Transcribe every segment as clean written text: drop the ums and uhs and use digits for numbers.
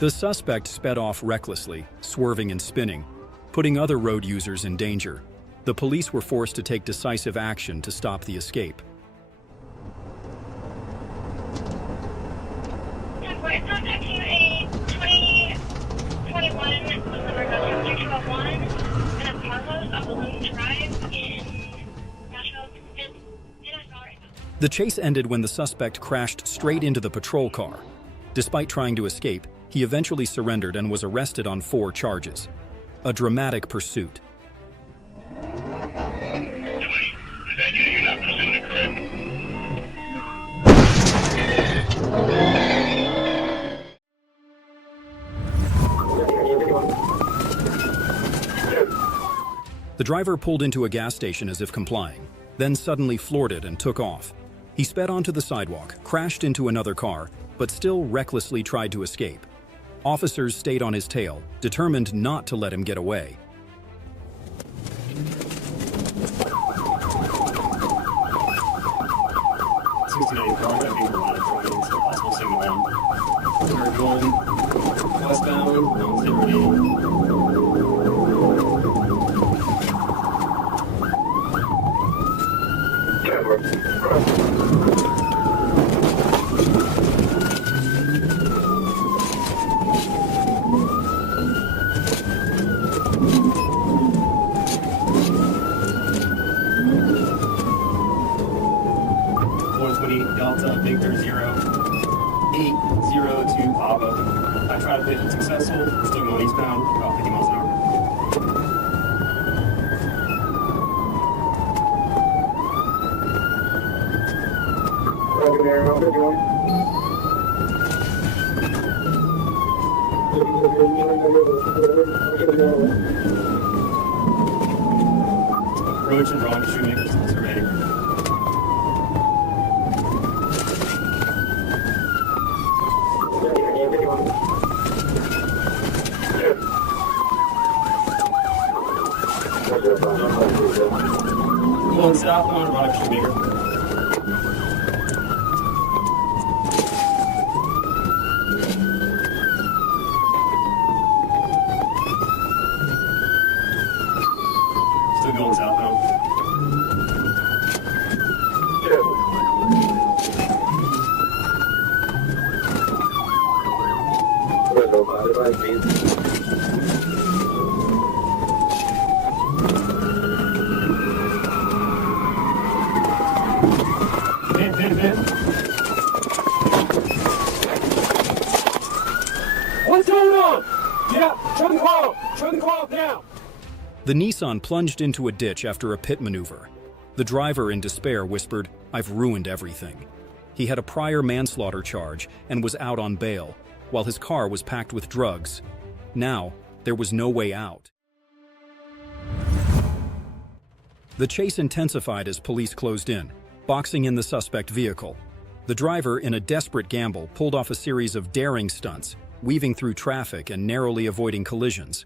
The suspect sped off recklessly, swerving and spinning, putting other road users in danger. The police were forced to take decisive action to stop the escape. The chase ended when the suspect crashed straight into the patrol car. Despite trying to escape, he eventually surrendered and was arrested on 4 charges. A dramatic pursuit. The driver pulled into a gas station as if complying, then suddenly floored it and took off. He sped onto the sidewalk, crashed into another car, but still recklessly tried to escape. Officers stayed on his tail, determined not to let him get away. Delta Victor 0802 Papa. I tried to pit successful. We're still going eastbound, about 50 miles an hour. Approach and wrong shoemakers surveying. Going southbound, right shoemaker. Still going southbound. What's going on? Yeah, turn the car off now. The Nissan plunged into a ditch after a pit maneuver. The driver, in despair, whispered, "I've ruined everything." He had a prior manslaughter charge and was out on bail, while his car was packed with drugs. Now, there was no way out. The chase intensified as police closed in, boxing in the suspect vehicle. The driver, in a desperate gamble, pulled off a series of daring stunts, weaving through traffic and narrowly avoiding collisions.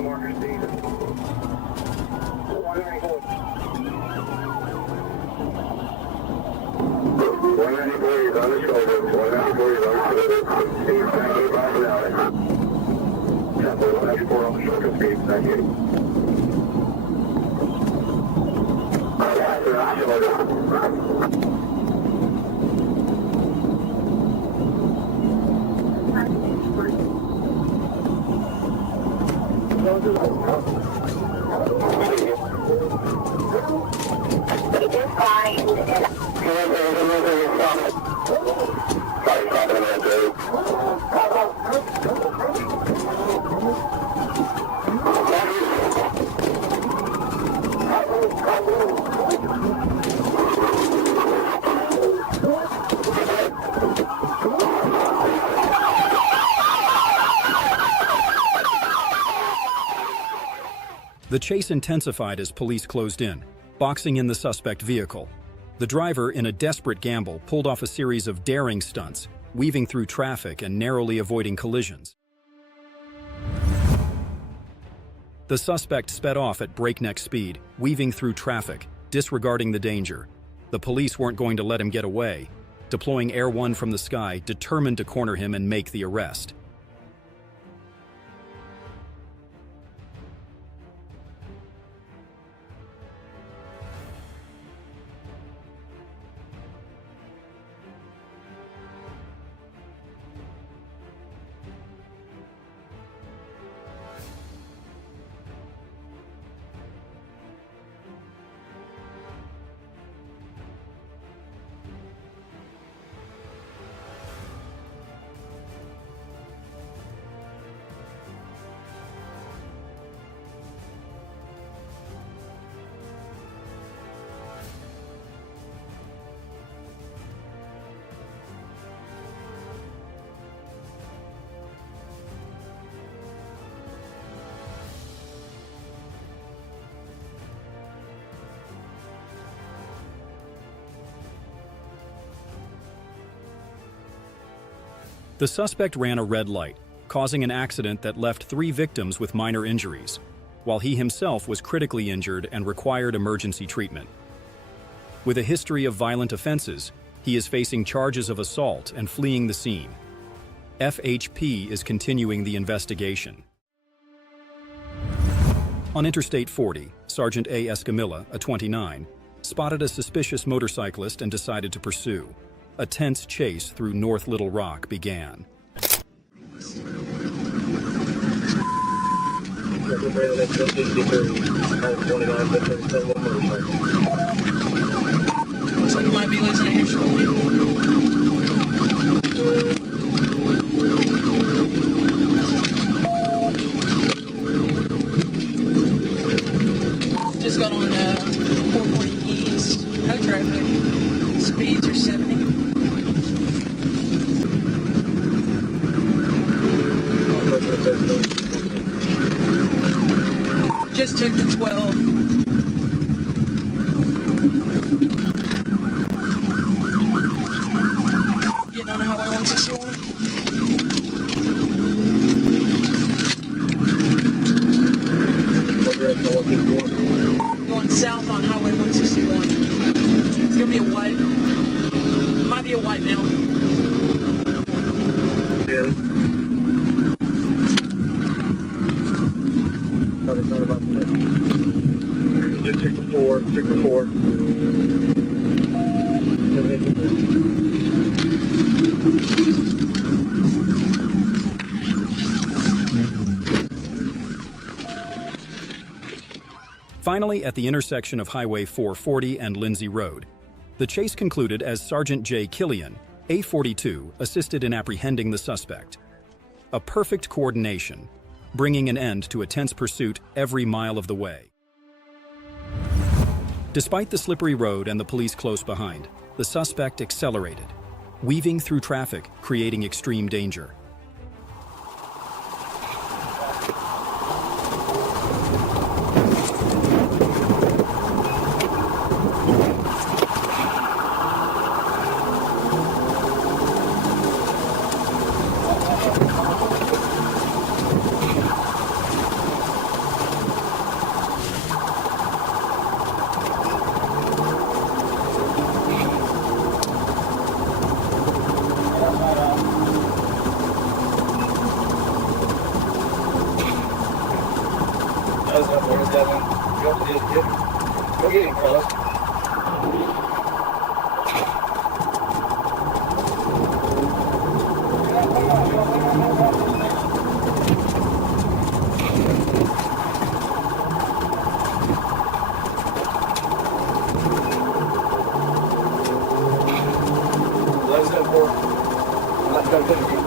Marker Steve. The chase intensified as police closed in, boxing in the suspect vehicle. The driver, in a desperate gamble, pulled off a series of daring stunts, weaving through traffic and narrowly avoiding collisions. The suspect sped off at breakneck speed, weaving through traffic, disregarding the danger. The police weren't going to let him get away, deploying Air 1 from the sky, determined to corner him and make the arrest. The suspect ran a red light, causing an accident that left 3 victims with minor injuries, while he himself was critically injured and required emergency treatment. With a history of violent offenses, he is facing charges of assault and fleeing the scene. FHP is continuing the investigation. On Interstate 40, Sergeant A. Escamilla, a 29, spotted a suspicious motorcyclist and decided to pursue. A tense chase through North Little Rock began. Looks like it might be losing a hair shortly. Just got on 440 east, no traffic. Speeds are 70. Just took the 12. Getting on Highway 161. Going south on Highway 161. It's gonna be a white. Might be a white now. Yeah. Not about that. Just took the 4. Finally, at the intersection of Highway 440 and Lindsay Road, the chase concluded as Sergeant J. Killian, A42, assisted in apprehending the suspect. A perfect coordination, bringing an end to a tense pursuit every mile of the way. Despite the slippery road and the police close behind, the suspect accelerated, weaving through traffic, creating extreme danger. There's up there, Devin. Go get him, Carlos. Let's go for it. Let's go to the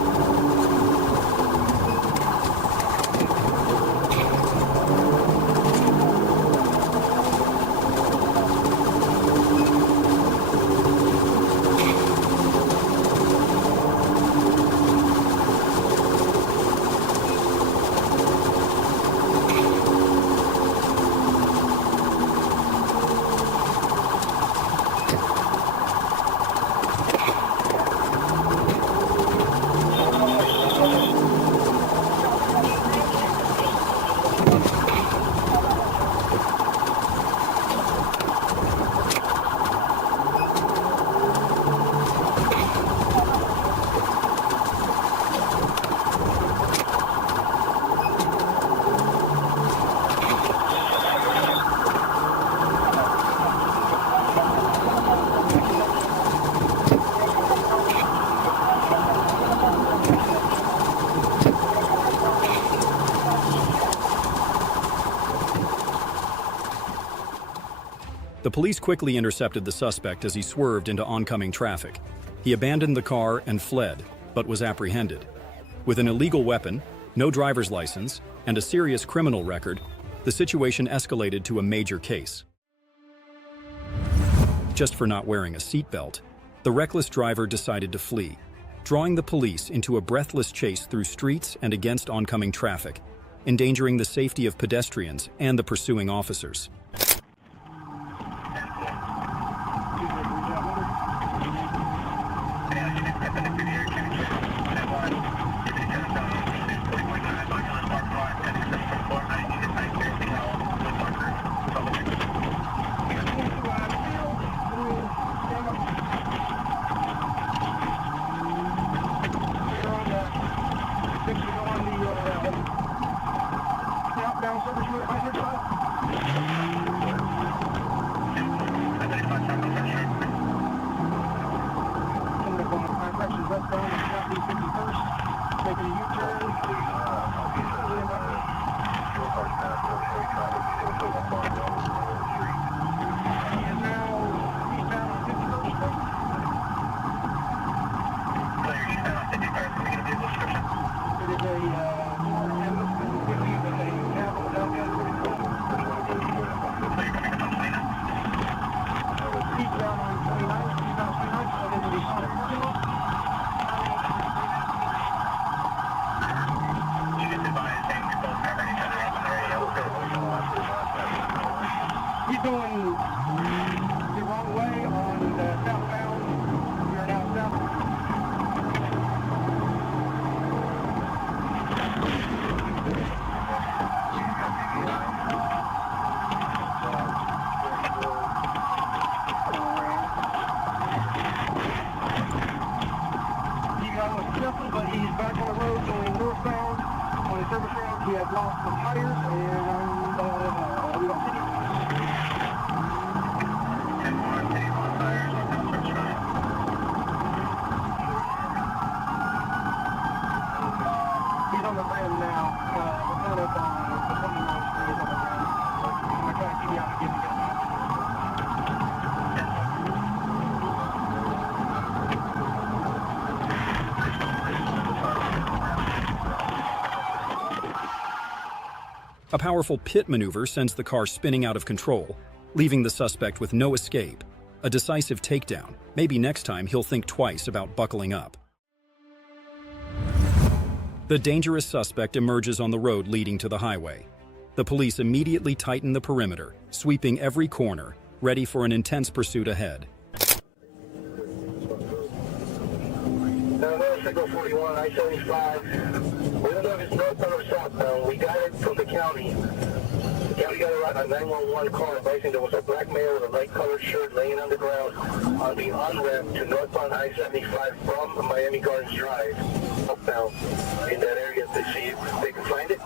The police quickly intercepted the suspect as he swerved into oncoming traffic. He abandoned the car and fled, but was apprehended. With an illegal weapon, no driver's license, and a serious criminal record, the situation escalated to a major case. Just for not wearing a seatbelt, the reckless driver decided to flee, drawing the police into a breathless chase through streets and against oncoming traffic, endangering the safety of pedestrians and the pursuing officers. Going the wrong way on the southbound. We are now south. He was careful, but he's back on the road going northbound on the service road. He has lost some tires and we don't see him. On the rim now, we're coming up on 29th Street on the rim. I'm going to try to keep you out to get together. A powerful pit maneuver sends the car spinning out of control, leaving the suspect with no escape. A decisive takedown. Maybe next time he'll think twice about buckling up. The dangerous suspect emerges on the road leading to the highway. The police immediately tighten the perimeter, sweeping every corner, ready for an intense pursuit ahead. Signal 41, I-75. We don't know if it's northbound or southbound. We got it from the county. The county got it right on a 911 call advising there was a black male with a light colored shirt laying on the ground on the on-ramp to northbound I-75 from Miami Gardens Drive, upbound. In that area, they see if they can find it.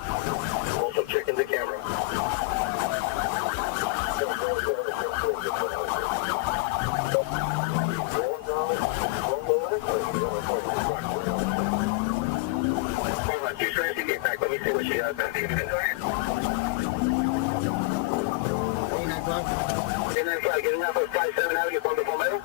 Also checking the camera. Yeah, that's it. 895, getting off of 57 Avenue from the Palmetto.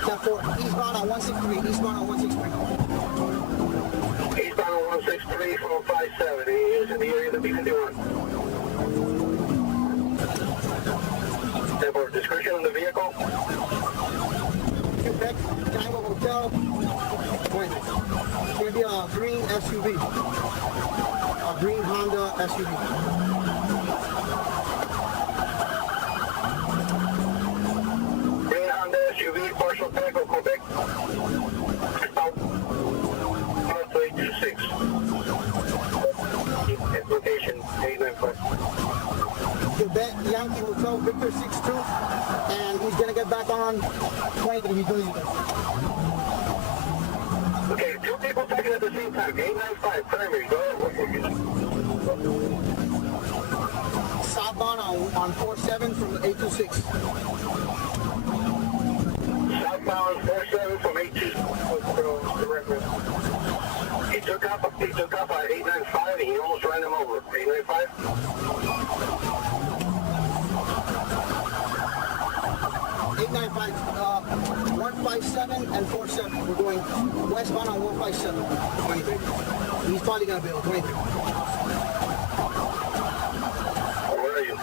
10-4, eastbound on 163, eastbound on 163. Eastbound on 163 from 57. He is in the area of the B51. For description of the vehicle. Quebec, Tango Hotel. Wait, it's going to be a green SUV. A green Honda SUV. Green Honda SUV, partial Tango, Quebec. Out. 826. Location 895. Quebec, Yankee Hotel, Victor 62. And he's going to get back on 23. He's doing it. Okay, two people taking at the same time. 895, primary. Go ahead. Southbound on 47 from 826. Southbound 47 from 826. He took up at 895 and he almost ran him over. 895? 895, 157 and 47. We're going westbound on 157. 23. He's probably going to be able 23. Where are you?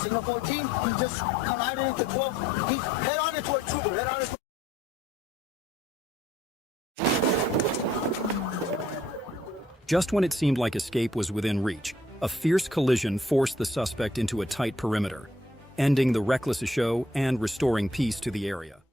Signal 14, he just collided into 12. He's head on into a trooper, head on into Just when it seemed like escape was within reach, a fierce collision forced the suspect into a tight perimeter, ending the reckless show and restoring peace to the area.